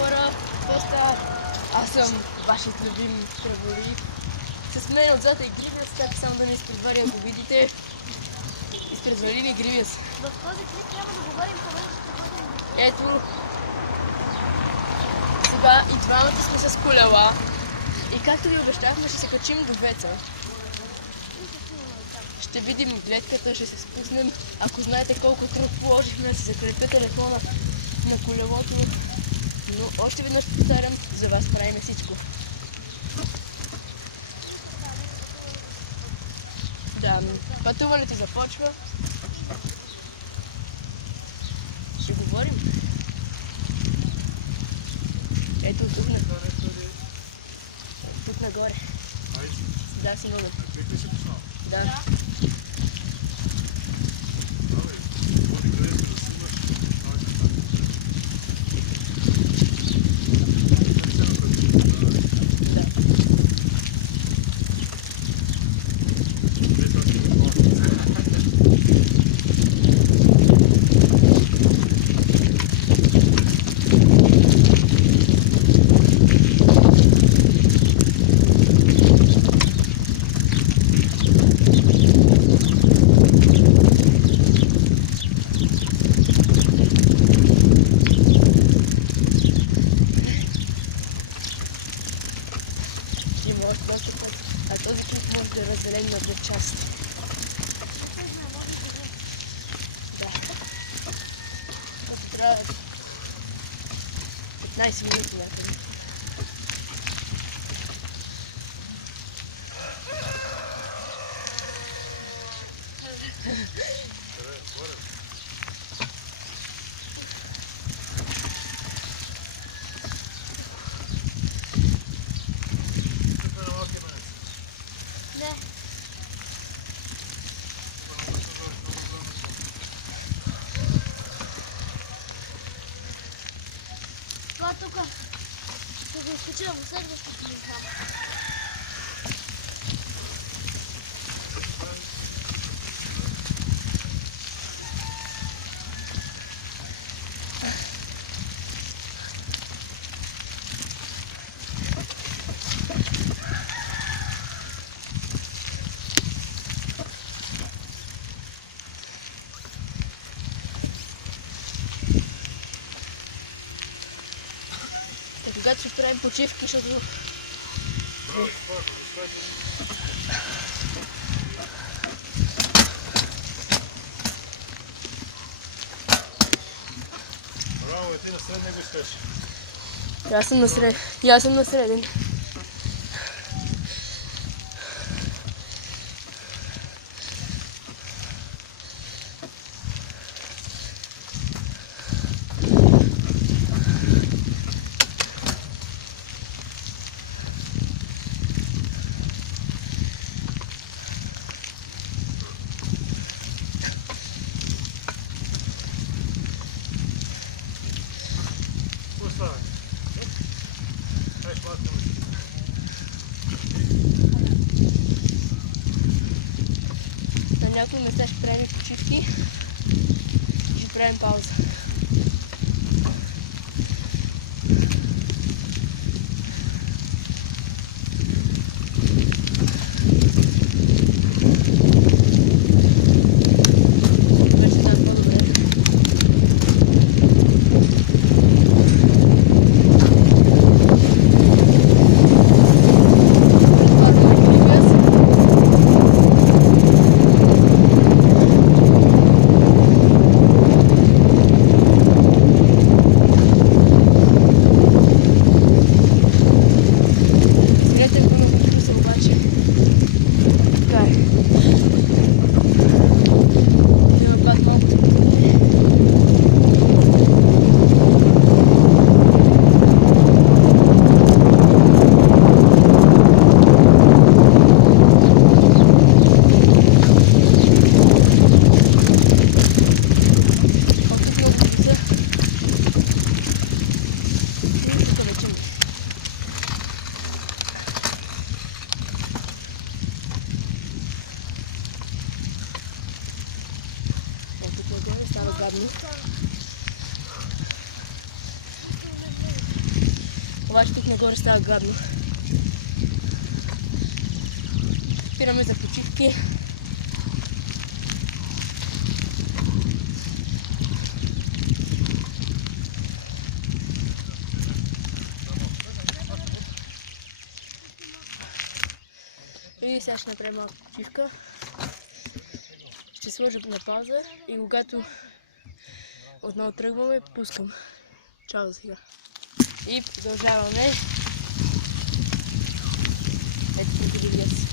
хора, поста. Аз съм вашият любим кръволик. С мен отзад е Гривиас, така само да не изпредвали, ако видите. Изпредвали ли Гривиас? В този клип трябва да говорим повече, ще ходим. Ето. Сега и двамата сме с колела. И както ви обещахме, ще се качим до Веца. Ще видим гледката, ще се спуснем. Ако знаете колко труд положихме да си закрепя телефона на колелото. Но още веднъж повтарям, за вас правим всичко. Да, пътуването започва. Ще говорим. Ето тук тук нагоре. Да, си много. Да. А този клип може да е разделен на две части. Да. Това трябва 15 минути някъде. Не. Това тук ще го изкача в следващото ми знам. Когато ще правим почивки, защото... Браво, ти на средния го искаш. Аз съм на среден. На някои места ще правим почивки и ще правим пауза. Обаче тук нагоре става гадно. Спираме за почивки. И сега ще направим малка почивка. Ще сложа на пауза и когато отново тръгваме, пускам. Чао за сега. И продължаваме. Ето преди лес.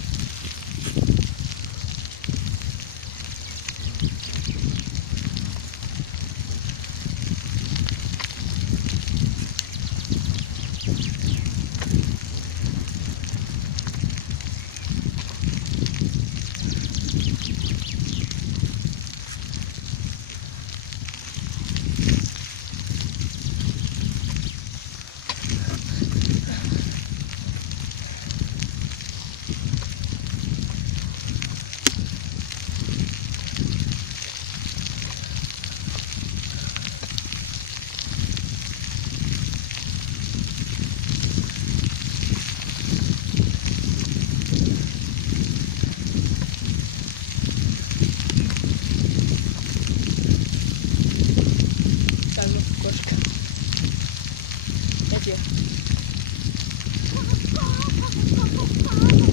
Кошка. Ето я.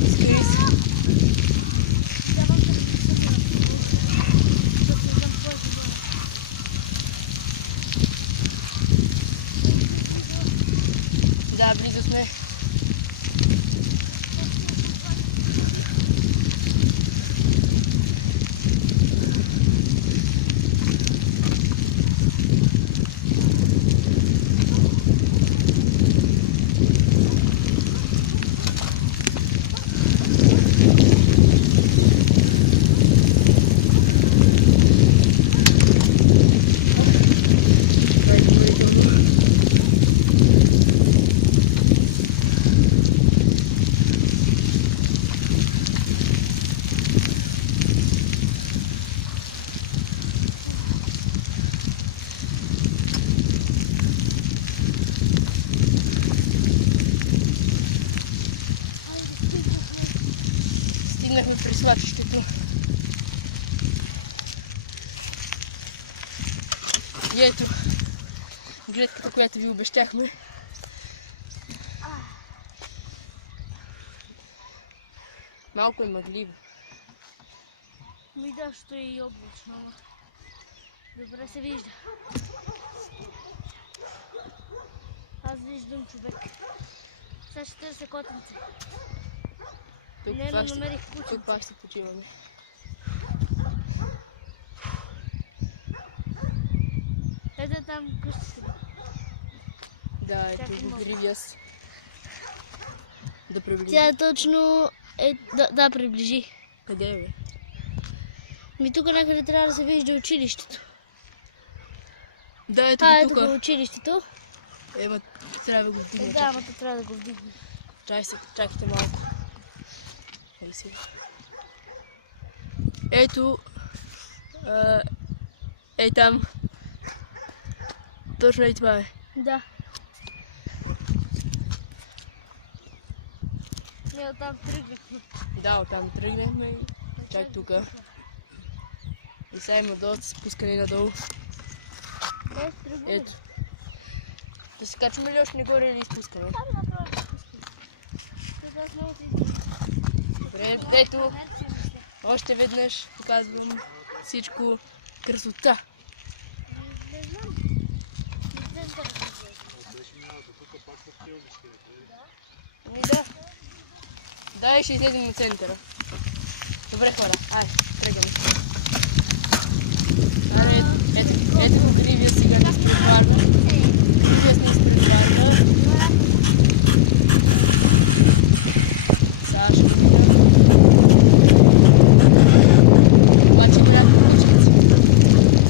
Скри се. Да, близо сме. Стигнахме при свлачището. И ето гледката, която ви обещахме. Малко е мъгливо. Ми да, що е и облачно. Добре се вижда. Аз виждам човек. Сега ще търся котенце. Тук Не, но пак ще- намерих тук кученце. пак ще почиваме. Ето там къщите. Да, ето Чакай го малко. привия с. Да приближи. Тя точно е... Да, приближи. Къде е, бе? Ми тук някъде трябва да се вижда училището. Да, ето Ето го го тук. училището. Ема, трябва да го вдигна. Да, ама трябва да го вдигне. Чакайте малко. Ей сега. Ето. Ей там. Точно и това е. Да. Ние оттам тръгнахме. Да, оттам тръгнахме и чак тук. И сега има доста спускане надолу. Тръгваме. Ето. Да се качваме ли още нагоре или изпускаме? Там направо да спускаме. Тук аз много си издам. Добре, ето. Още веднъж показвам всичко красота. Не знам. Не знам да Ами да. Да, и ще излезем на центъра. Добре, хора. Айде, тръгаме. Ето го Гривия